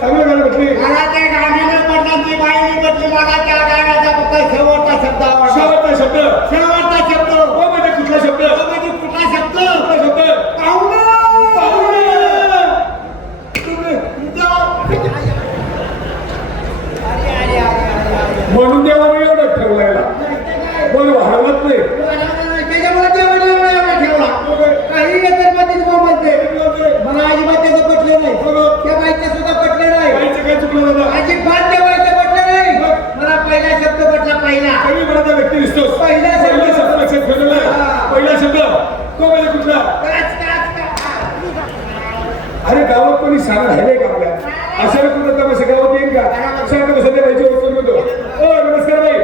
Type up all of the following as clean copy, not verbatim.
चांगलं गाणं म्हटली. मला त्या गाण्याने म्हटलं ती बाई म्हटली मला त्या गाण्याचा फक्त शेवटचा शब्द आवडला. शेवटचा शब्द. शेवटचा शब्द. हो म्हणजे कुठला शब्द? हो म्हणजे कुठला शब्द? कुठला शब्द? पाहुणा. म्हणून देवाने एवढं ठेवलायला पण वाढवत नाही. त्याच्यामुळे देवाने एवढा ठेवला. काही येतात मध्ये बोलते मला अजिबात त्याचं पटलं नाही. त्या बाईचं सुद्धा पटलं नाही. बाईचं काय चुकलं दादा? अजिबात त्या बाईचं पटलं नाही. मला पहिला शब्द पटला. पहिला कमी म्हणता व्यक्ती दिसतोस. पहिला शब्द. पहिला शब्द लक्षात ठेवलेला आहे. पहिला शब्द तो म्हणजे कुठला? अरे गावात कोणी सांग राहिले का आपल्या? अशा कुठं तमाशा गावात येईल का? शांत बसा त्या बाईची ओळख करून देतो. ओ नमस्कार बाई.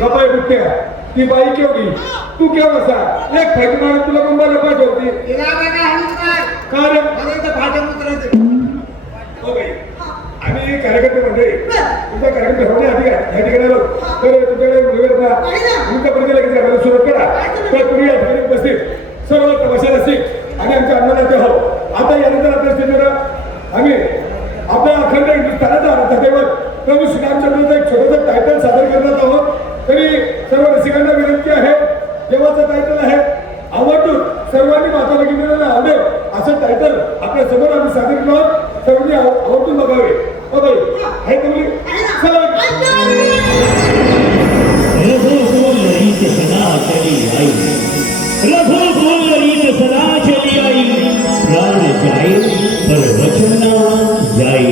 गपाई बुट्ट्या ती बाई केवढी तू केव्हा बसा एक फायदा मारून तुला मुंबईला पाठवती. का रे? हो बाई आम्ही कार्यकर्ते मंडळी तुमचा कार्यक्रम ठरवणे आधी या ठिकाणी आलो तर तुमच्याकडे मुलगा तुमच्या परिचय लगेच आम्हाला सुरुवात करा. तर तुम्ही या ठिकाणी उपस्थित सर्व तमाशा रसिक आणि आमच्या अन्नदाते हो. आता यानंतर आपल्या स्टेजवर आम्ही आपल्या अखंड हिंदुस्थानाचा आराध्यावर प्रभू श्रीरामचंद्राचं एक छोटंसं टायटल सादर करत आहोत. तरी सर्व रसिकांना विनंती आहे देवाचं टायटल आहे आवर्जून सर्वांनी माता भगिनीला आवडेल असं टायटल आपल्या समोर आम्ही सादर केलं आहोत. सर्वांनी आवर्जून बघावे. बघावे आहे तुम्ही चला. सदा चली आई रघुकुल सदा चली आई प्राण जाए पर वचन जाए.